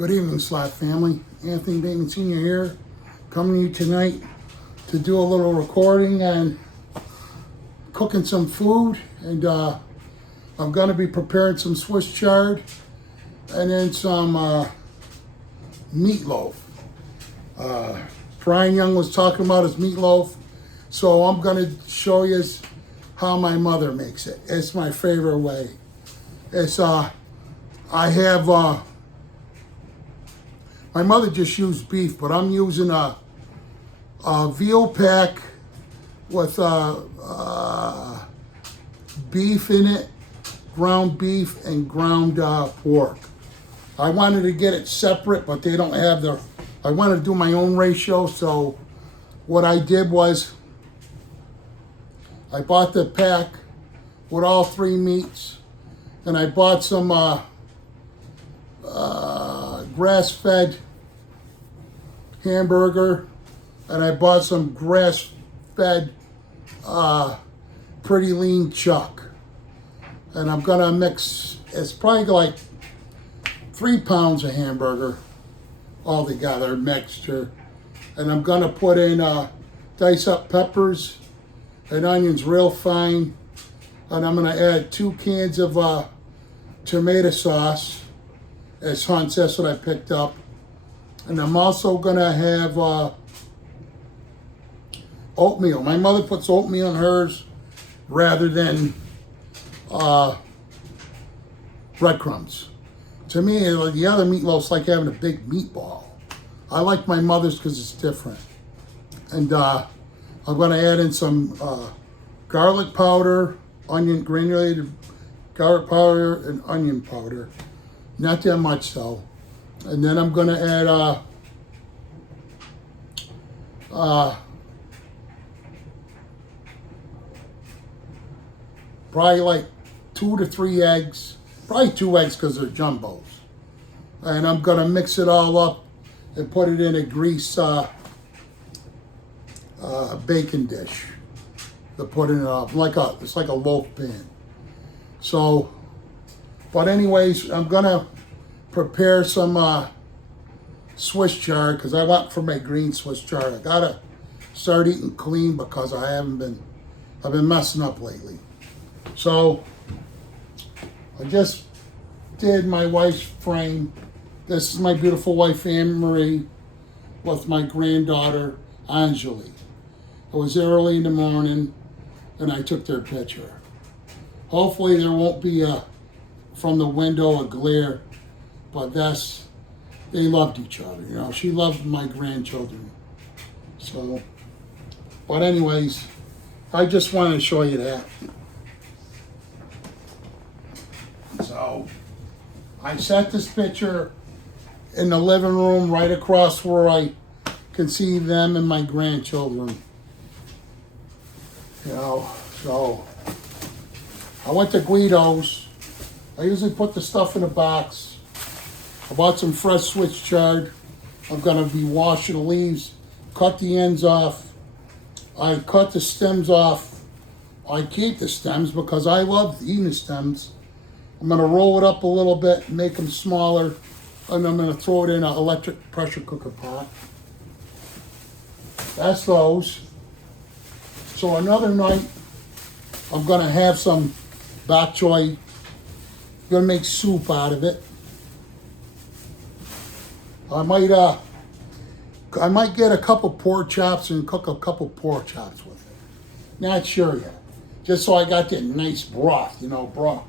Good evening, Slot family. Anthony Bateman Sr. here, coming to you tonight to do a little recording and cooking some food. And I'm going to be preparing some Swiss chard and then some meatloaf. Brian Young was talking about his meatloaf, so I'm going to show you how my mother makes it. It's my favorite way. It's my mother just used beef, but I'm using a veal pack with beef in it, ground beef and ground pork. I wanted to get it separate, but they don't have I wanted to do my own ratio, so what I did was I bought the pack with all three meats, and I bought some grass-fed hamburger, and I bought some grass-fed pretty lean chuck. And I'm gonna mix, it's probably like 3 pounds of hamburger all together, mixture. And I'm gonna put in dice up peppers and onions real fine. And I'm gonna add 2 cans of tomato sauce. As Hunt's, that's what I picked up. And I'm also gonna have oatmeal. My mother puts oatmeal in hers rather than breadcrumbs. To me, the other meatloaf's like having a big meatball. I like my mother's because it's different. And I'm gonna add in some garlic powder, granulated garlic powder, and onion powder. Not that much though. And then I'm gonna add probably like 2 to 3 eggs, probably 2 eggs because they're jumbos. And I'm gonna mix it all up and put it in a grease baking dish to put in it's like a loaf pan. So, but anyways, I'm gonna prepare some Swiss chard because I want for my green Swiss chard. I gotta start eating clean because I've been messing up lately. So I just did my wife's frame. This is my beautiful wife, Anne Marie, with my granddaughter, Anjali. It was early in the morning and I took their picture. Hopefully there won't be from the window a glare, but they loved each other. You know, she loved my grandchildren. So, but anyways, I just wanted to show you that. So, I set this picture in the living room right across where I can see them and my grandchildren. You know, so I went to Guido's. I usually put the stuff in a box. I bought some fresh Swiss chard. I'm gonna be washing the leaves, cut the ends off. I cut the stems off. I keep the stems because I love eating the stems. I'm gonna roll it up a little bit, make them smaller, and I'm gonna throw it in an electric pressure cooker pot. That's those. So another night, I'm gonna have some bok choy. Gonna make soup out of it. I might get a couple pork chops and cook a couple pork chops with it. Not sure yet. Just so I got that nice broth, broth.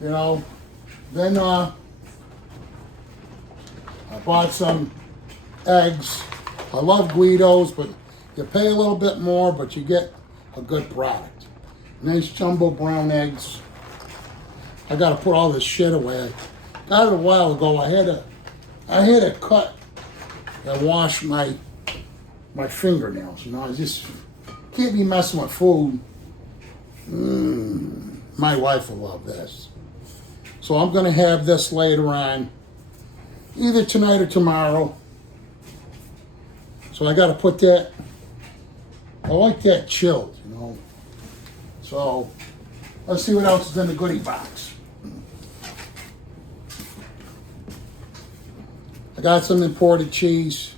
Then I bought some eggs. I love Guido's, but you pay a little bit more, but you get a good product. Nice jumbo brown eggs. I gotta put all this shit away. Got it a while ago. I had to cut and wash my fingernails. I just can't be messing with food. My wife will love this. So I'm gonna have this later on, either tonight or tomorrow. So I gotta put that. I like that chilled, So let's see what else is in the goodie box. I got some imported cheese.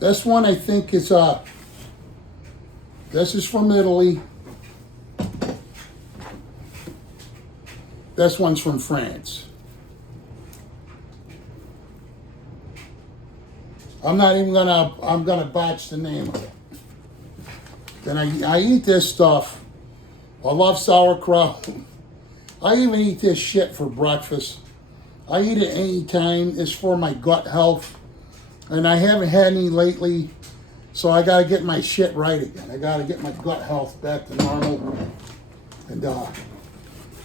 This one I think is this is from Italy. This one's from France. I'm gonna botch the name of it. Then I eat this stuff. I love sauerkraut. I even eat this shit for breakfast. I eat it anytime. It's for my gut health. And I haven't had any lately, so I gotta get my shit right again. I gotta get my gut health back to normal. And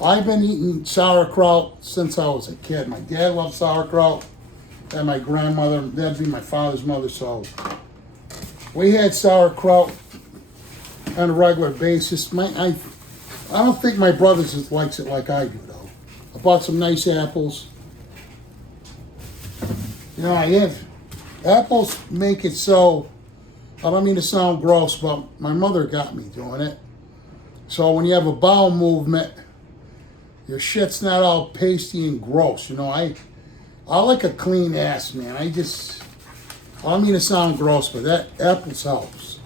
I've been eating sauerkraut since I was a kid. My dad loved sauerkraut, and my grandmother, that'd be my father's mother, so we had sauerkraut on a regular basis. I don't think my brother just likes it like I do, though. I bought some nice apples. You know, apples make it so, I don't mean to sound gross, but my mother got me doing it. So when you have a bowel movement, your shit's not all pasty and gross. You know, I like a clean ass, man. I don't mean to sound gross, but that apples helps.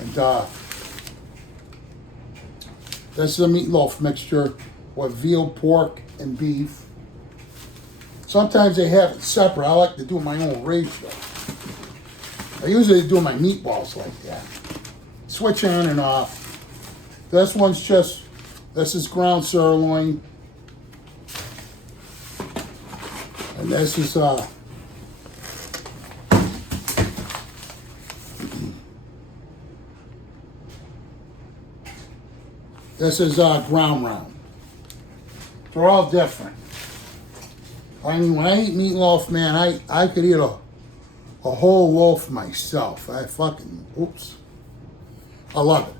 And this is a meatloaf mixture with veal, pork, and beef. Sometimes they have it separate. I like to do my own ratio. I usually do my meatballs like that. Switch on and off. This is ground sirloin. And this is ground round. They're all different. I mean, when I eat meatloaf, man, I could eat a whole loaf myself. I love it.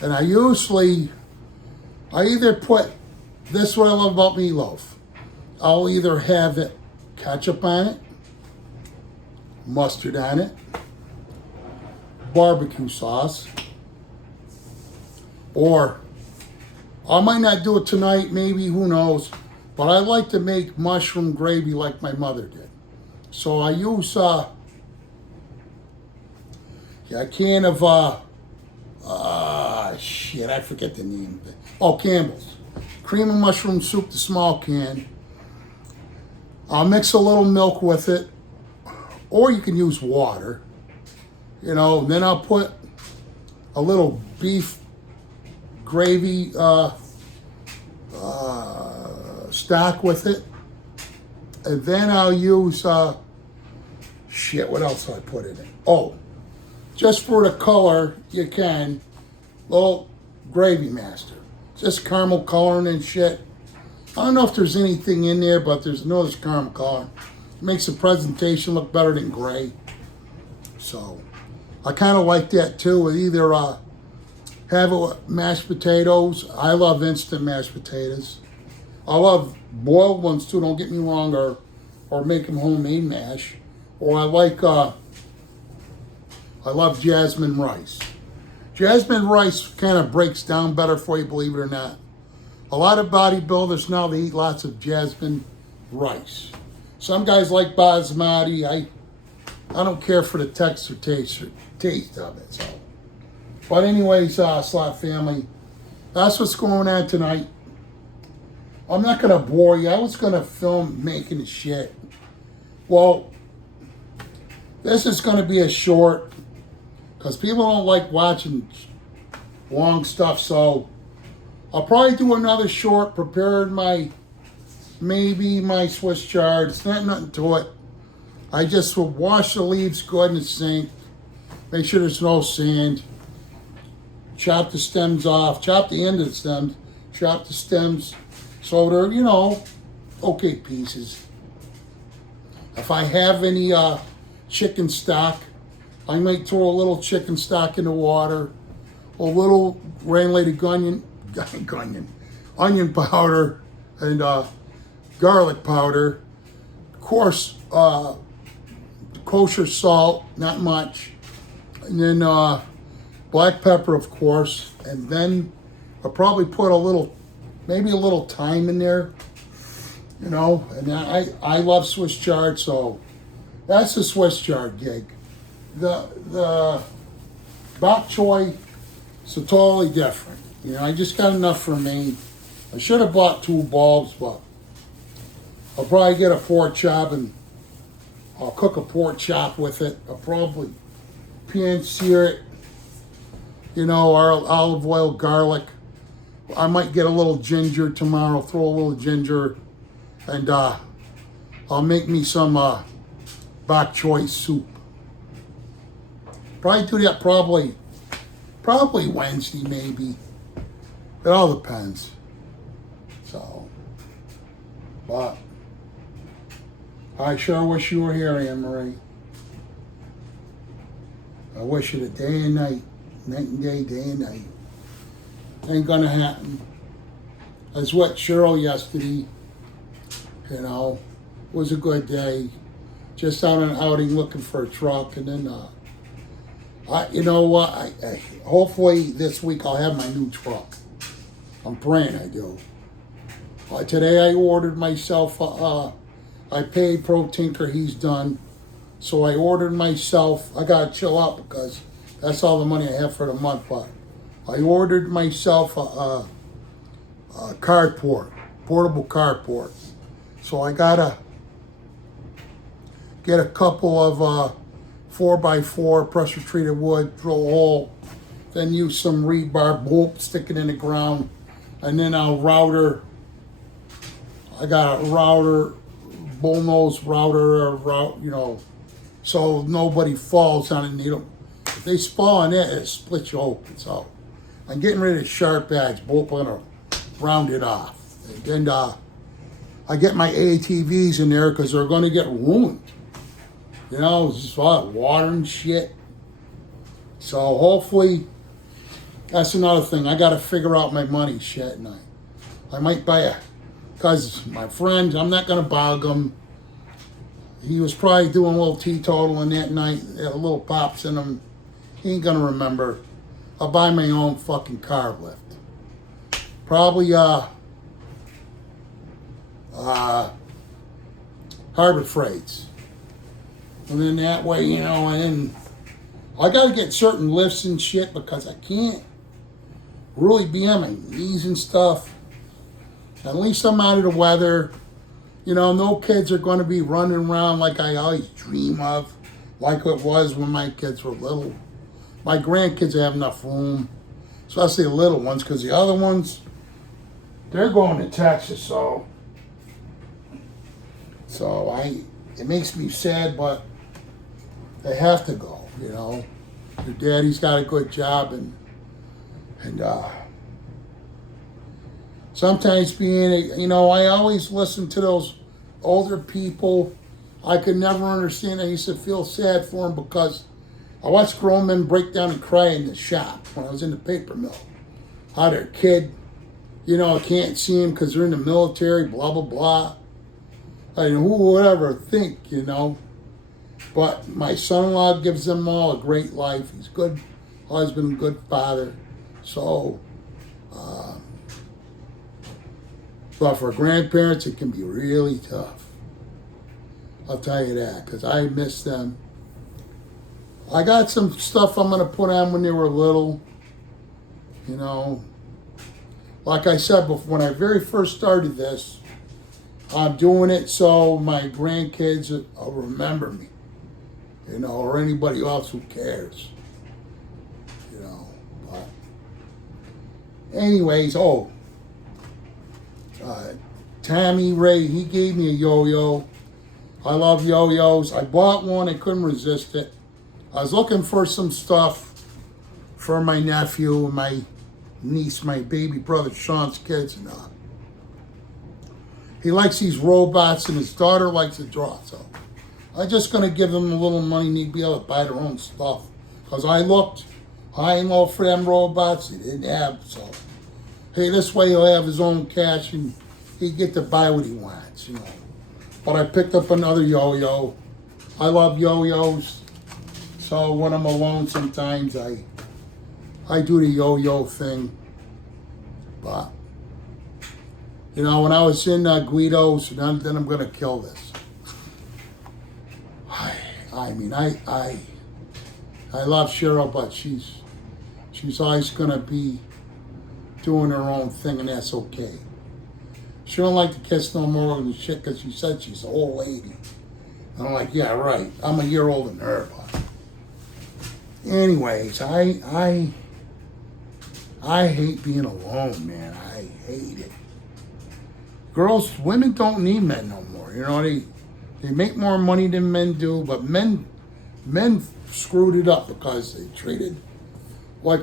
And I either put, this is what I love about meatloaf. I'll either have it ketchup on it, mustard on it, barbecue sauce, or I might not do it tonight, maybe, who knows, but I like to make mushroom gravy like my mother did. So I use a can of, I forget the name of it. Oh, Campbell's. Cream of mushroom soup, the small can. I'll mix a little milk with it, or you can use water. You know, then I'll put a little beef gravy stock with it. And then I'll use, what else do I put in it? Oh, just for the color, you can, little gravy master. Just caramel coloring and shit. I don't know if there's anything in there, but there's caramel color. It makes the presentation look better than gray. So I kind of like that too, with either have it with mashed potatoes. I love instant mashed potatoes. I love boiled ones too, don't get me wrong, or make them homemade mash. Or I love jasmine rice. Jasmine rice kind of breaks down better for you, believe it or not. A lot of bodybuilders now, they eat lots of jasmine rice. Some guys like basmati. I don't care for the taste of it. So, but anyways, Slot family, that's what's going on tonight. I'm not gonna bore you. I was gonna film making the shit. Well, this is gonna be a short, because people don't like watching long stuff, so I'll probably do another short, prepared my Swiss chard. It's not nothing to it. I just will wash the leaves good in the sink, make sure there's no sand, chop the stems off, chop the end of the stems, chop the stems so they're, okay pieces. If I have any chicken stock, I might throw a little chicken stock in the water, a little granulated onion powder, and garlic powder. Of course, kosher salt, not much. And then black pepper, of course. And then I'll probably put maybe a little thyme in there. You know, and I love Swiss chard, so that's the Swiss chard gig. The bok choy is totally different. You know, I just got enough for me. I should have bought 2 bulbs, but I'll probably get a pork chop and I'll cook a pork chop with it. I'll probably pan sear it, you know, olive oil, garlic. I might get a little ginger tomorrow, throw a little ginger, and I'll make me some bok choy soup. Probably do that probably Wednesday maybe. It all depends. So, but I sure wish you were here, Anne Marie. I wish it a day and night and day, day and night. Ain't gonna happen. I was with Cheryl yesterday. You know, it was a good day. Just out on an outing looking for a truck, and then you know what? I hopefully this week I'll have my new truck. I'm praying I do. Today I ordered myself. I paid Pro Tinker. He's done. So I ordered myself. I gotta chill out because that's all the money I have for the month. But I ordered myself a carport, portable carport. So I gotta get a couple of 4x4 pressure treated wood, drill a hole, then use some rebar bolt, stick it in the ground, and then I'll router. I got a router, bullnose router, you know, so nobody falls on it. If they fall on it splits you open. So I'm getting rid of sharp edge, both gonna round it off. And I get my ATVs in there because they're gonna get ruined. You know, it's just a lot of water and shit. So hopefully, that's another thing. I gotta figure out my money shit, and I might buy because my friend, I'm not gonna bog him. He was probably doing a little teetotaling that night, had a little pops in him. He ain't gonna remember. I'll buy my own fucking car lift. Probably Harbor Freights. And then that way, you know, and then I gotta get certain lifts and shit because I can't really be on my knees and stuff. At least I'm out of the weather. You know, no kids are going to be running around like I always dream of, like it was when my kids were little. My grandkids have enough room, especially the little ones, because the other ones, they're going to Texas, so it makes me sad, but they have to go, you know. Your daddy's got a good job, and sometimes you know, I always listen to those older people. I could never understand. I used to feel sad for them because I watched grown men break down and cry in the shop when I was in the paper mill. How their kid, you know, can't see them because they're in the military, blah, blah, blah. I mean, who would ever think, you know? But my son-in-law gives them all a great life. He's a good husband, good father. So, but for grandparents, it can be really tough. I'll tell you that, because I miss them. I got some stuff I'm going to put on when they were little. You know, like I said before, when I very first started this, I'm doing it so my grandkids will remember me. You know, or anybody else who cares. You know, but anyways, Tommy Ray, he gave me a yo-yo. I love yo-yos. I bought one, I couldn't resist it. I was looking for some stuff for my nephew and my niece, my baby brother Sean's kids, and he likes these robots, and his daughter likes to draw, so I'm just gonna give them a little money and they'd be able to buy their own stuff. Cause I looked high and low for them robots, they didn't have, so hey, this way he'll have his own cash and he'd get to buy what he wants, you know. But I picked up another yo-yo. I love yo-yos. So when I'm alone sometimes I do the yo-yo thing. But You know, when I was in Guido's, then I'm gonna kill this. I mean, I love Cheryl, but she's always gonna be doing her own thing, and that's okay. She don't like to kiss no more than shit because she said she's an old lady. And I'm like, yeah, right. I'm a year older than her, but anyways, I hate being alone, man. I hate it. Women don't need men no more. You know, they make more money than men do, but men screwed it up because they treated like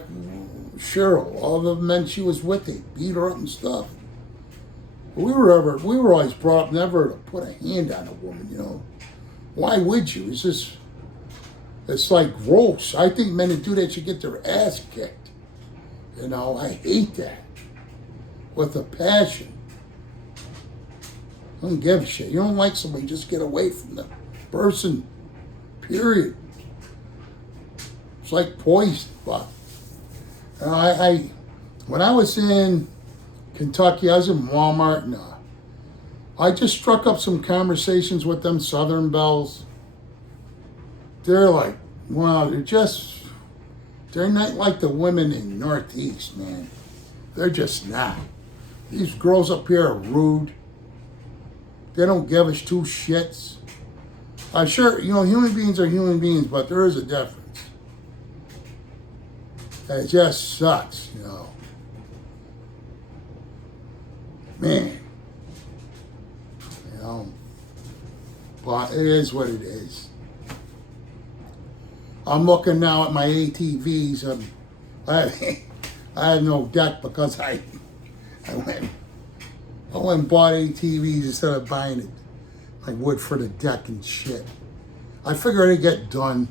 Cheryl, all the men she was with, they beat her up and stuff. We were always brought up never to put a hand on a woman, you know. Why would you? It's like gross. I think men that do that should get their ass kicked. You know, I hate that with a passion. I don't give a shit. You don't like somebody, just get away from the person. Period. It's like poison, but when I was in Kentucky, I was in Walmart, and I just struck up some conversations with them Southern Belles. They're like, wow, they're not like the women in Northeast, man. They're just not. These girls up here are rude. They don't give us two shits. I'm sure, you know, human beings are human beings, but there is a difference. It just sucks, you know. Man. You know. But it is what it is. I'm looking now at my ATVs. I had no deck because I went and bought ATVs instead of buying it. Like wood for the deck and shit. I figure it'd get done,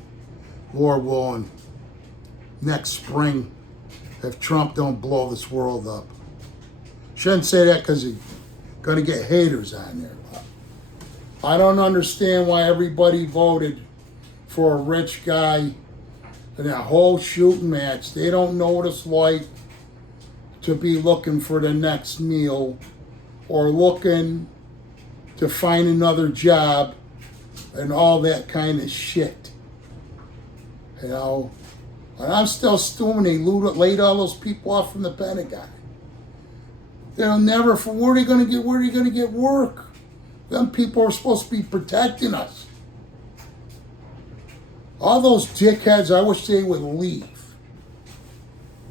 Lord willing, next spring if Trump don't blow this world up. Shouldn't say that because he's gonna get haters on there. I don't understand why everybody voted for a rich guy in that whole shooting match. They don't know what it's like to be looking for the next meal or looking to find another job and all that kind of shit. You know, and I'm still assuming they laid all those people off from the Pentagon. They'll never, where are they gonna get work? Them people are supposed to be protecting us. All those dickheads, I wish they would leave,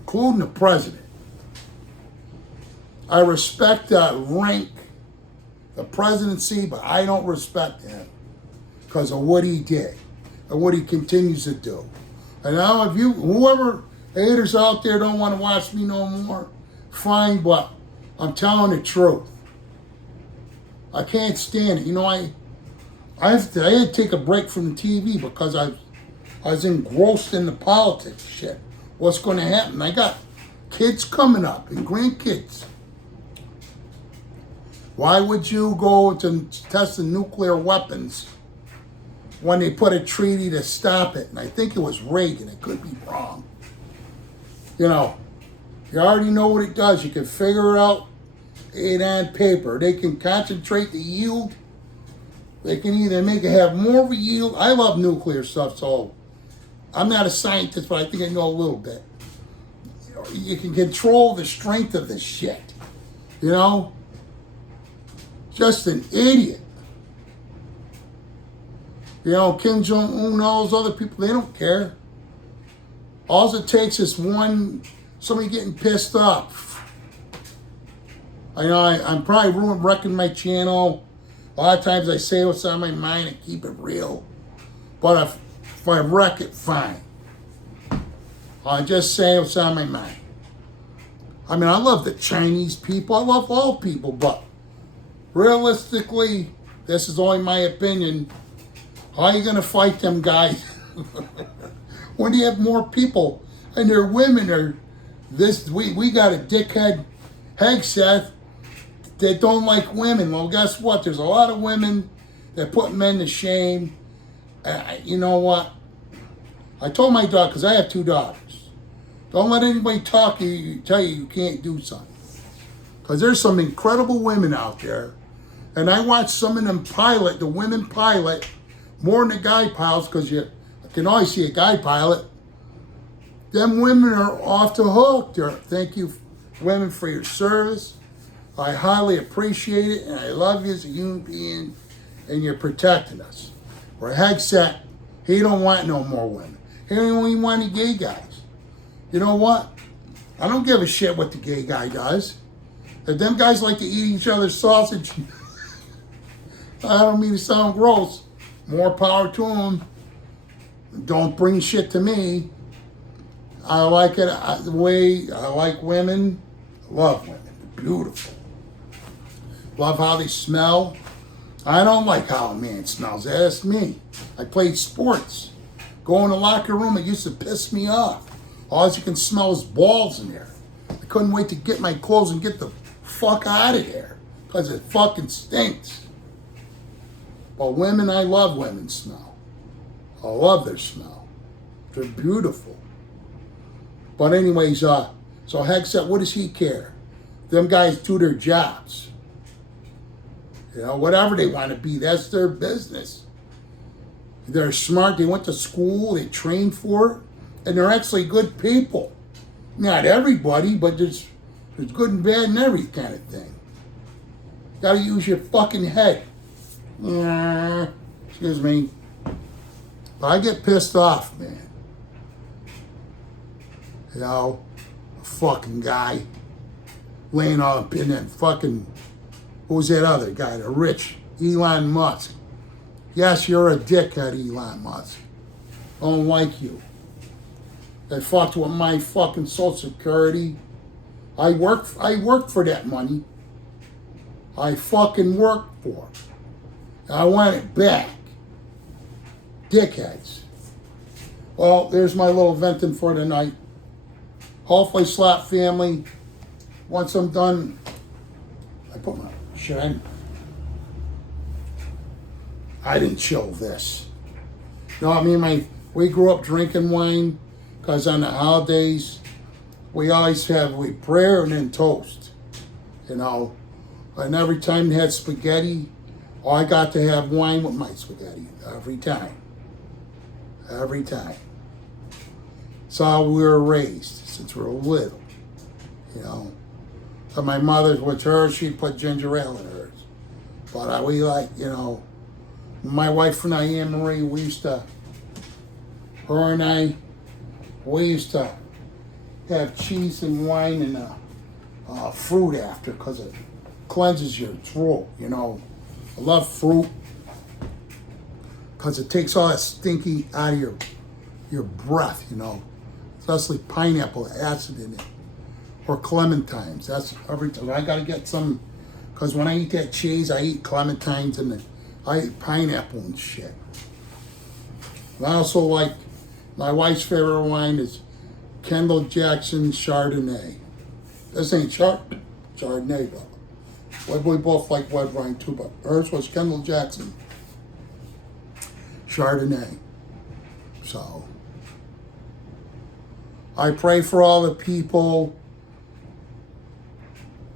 including the president. I respect that rank, the presidency, but I don't respect him because of what he did and what he continues to do. And now if whoever haters out there don't want to watch me no more, fine, but I'm telling the truth. I can't stand it. You know, I had to take a break from the TV because I was engrossed in the politics shit. What's going to happen? I got kids coming up and grandkids. Why would you go to test the nuclear weapons when they put a treaty to stop it? And I think it was Reagan. It could be wrong. You know, you already know what it does. You can figure it out. It on paper. They can concentrate the yield. They can either make it have more of a yield. I love nuclear stuff, so I'm not a scientist, but I think I know a little bit. You can control the strength of the shit. You know? Just an idiot. You know, Kim Jong-un, all those other people, they don't care. All it takes is somebody getting pissed off. I know I'm probably wrecking my channel. A lot of times I say what's on my mind and keep it real. But if I wreck it, fine. I just say what's on my mind. I mean, I love the Chinese people. I love all people, but realistically, this is only my opinion. How are you going to fight them guys when you have more people and their women are this? We got a dickhead Hegseth that don't like women. Well, guess what? There's a lot of women that put men to shame. You know what? I told my daughter, because I have two daughters, don't let anybody tell you you can't do something. Because there's some incredible women out there. And I watch some of them pilot, the women pilot, more than the guy pilots, because you can always see a guy pilot. Them women are off the hook. Thank you, women, for your service. I highly appreciate it, and I love you as a human being, and you're protecting us. Where Hegseth, he don't want no more women. He don't even want any gay guys. You know what? I don't give a shit what the gay guy does. If them guys like to eat each other's sausage, I don't mean to sound gross. More power to them. Don't bring shit to me. I like it the way I like women. Love women. Beautiful. Love how they smell. I don't like how a man smells. Ask me. I played sports. Go in the locker room, it used to piss me off. All you can smell is balls in there. I couldn't wait to get my clothes and get the fuck out of there because it fucking stinks. But women, I love women's smell. I love their smell. They're beautiful. But anyways, so Hegseth, what does he care? Them guys do their jobs. You know, whatever they want to be, that's their business. They're smart, they went to school, they trained for it, and they're actually good people. Not everybody, but there's good and bad in every kind of thing. Gotta use your fucking head. Excuse me. But I get pissed off, man. You know, a fucking guy laying on in that fucking, who was that other guy, the rich Elon Musk. Yes, you're a dickhead, Elon Musk. I don't like you. They fucked with my fucking Social Security. I worked for that money. I fucking worked for it. I want it back. Dickheads. Well, there's my little venting for tonight. Hopefully, Slap family, once I'm done, I put my shit in. I didn't chill this. You know what I mean? We grew up drinking wine because on the holidays, we always have prayer and then toast. You know, and every time they had spaghetti, I got to have wine with my spaghetti every time. Every time. That's how we were raised since we were little. You know, but my mother, with her, she'd put ginger ale in hers. But we like, you know, my wife and I, Anne Marie, we used to have cheese and wine and fruit after because it cleanses your throat, you know. I love fruit because it takes all that stinky out of your breath, you know. Especially pineapple acid in it. Or clementines. That's every time. I gotta get some, because when I eat that cheese, I eat clementines and I eat pineapple and shit. And I also like, my wife's favorite wine is Kendall Jackson Chardonnay. This ain't Chardonnay though. We both like red wine too, but hers was Kendall Jackson Chardonnay. So, I pray for all the people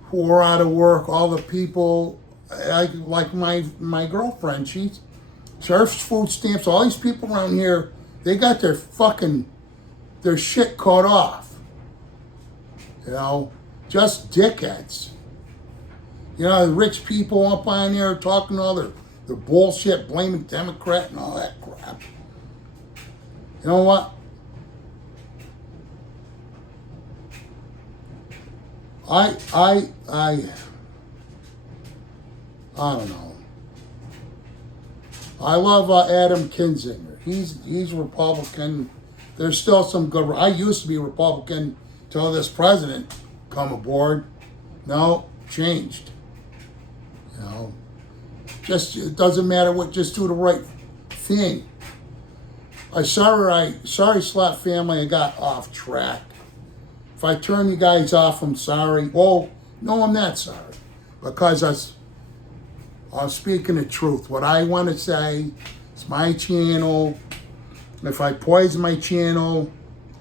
who are out of work, all the people, like my girlfriend, she's food stamps, all these people around here, they got their shit cut off. You know, just dickheads. You know, the rich people up on there talking all their bullshit, blaming Democrat and all that crap. You know what? I don't know. I love Adam Kinzinger. He's Republican. There's still some good. I used to be Republican till this president come aboard. No, changed. You know, just it doesn't matter what. Just do the right thing. Sorry, Slap family. I got off track. If I turn you guys off, I'm sorry. Well, no, I'm not sorry. Because I'm speaking the truth. What I want to say, it's my channel. If I poison my channel,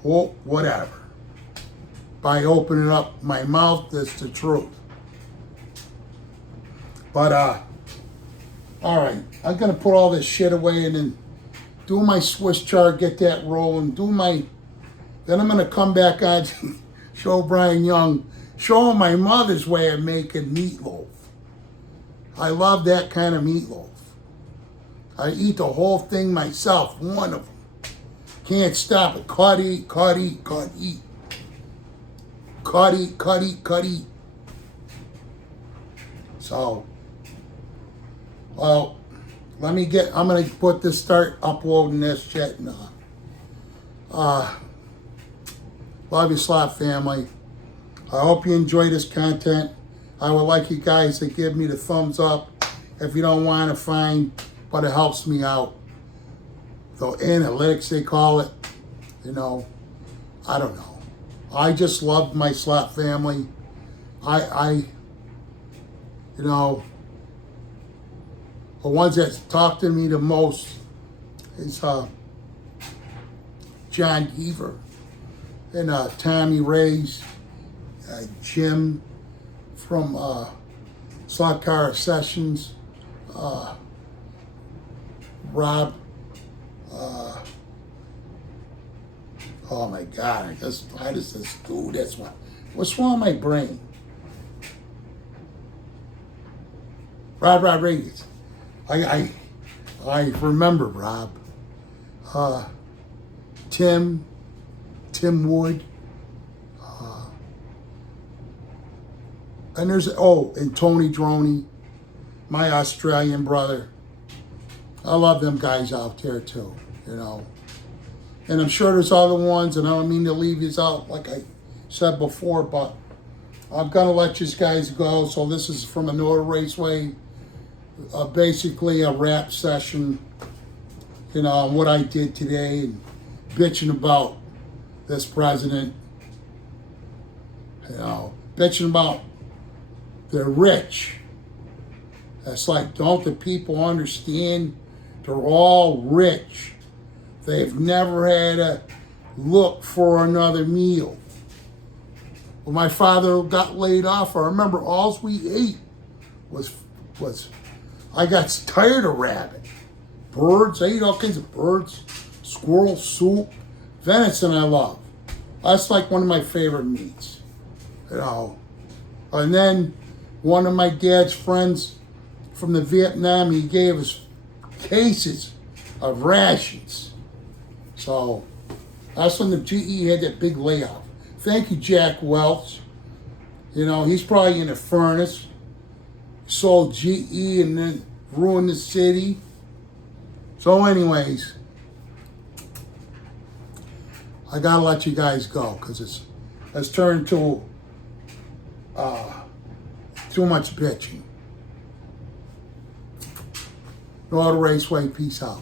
well, whatever. By opening up my mouth, that's the truth. But all right, I'm gonna put all this shit away and then do my Swiss chard, get that rolling, then I'm gonna come back on to show Brian Young, show him my mother's way of making meatloaf. I love that kind of meatloaf. I eat the whole thing myself, one of them. Can't stop it. Cut, eat, cut, eat, cut, eat. Cut, eat, cut, eat, cut, eat. So, well, I'm gonna start uploading this shit now. Love you, Slot family. I hope you enjoy this content. I would like you guys to give me the thumbs up if you don't want to find, but it helps me out. The analytics, they call it. You know, I don't know. I just love my Slot family. You know, the ones that talk to me the most is John Deaver and Tommy Ray's, Jim from Slot Car Sessions, Rob. Oh my God! Why does this do this one? What's wrong with my brain? Rob Rodriguez. I remember Rob. Tim Wood. And and Tony Droney, my Australian brother. I love them guys out there too, you know. And I'm sure there's other ones, and I don't mean to leave these out like I said before, but I'm gonna let you guys go. So this is from Another Raceway, basically a rap session, you know, on what I did today and bitching about this president, you know, bitching about they're rich. That's like, don't the people understand? They're all rich. They've never had to look for another meal. When my father got laid off, I remember all we ate was I got tired of rabbit. Birds, I ate all kinds of birds, squirrel soup, venison I love. That's like one of my favorite meats, you know. And then one of my dad's friends from the Vietnam, he gave us cases of rations. So that's when the GE had that big layoff. Thank you, Jack Welch. You know, he's probably in a furnace. Sold GE and then ruined the city. So anyways, I gotta let you guys go because it's turned to too much bitching. Auto Raceway, peace out.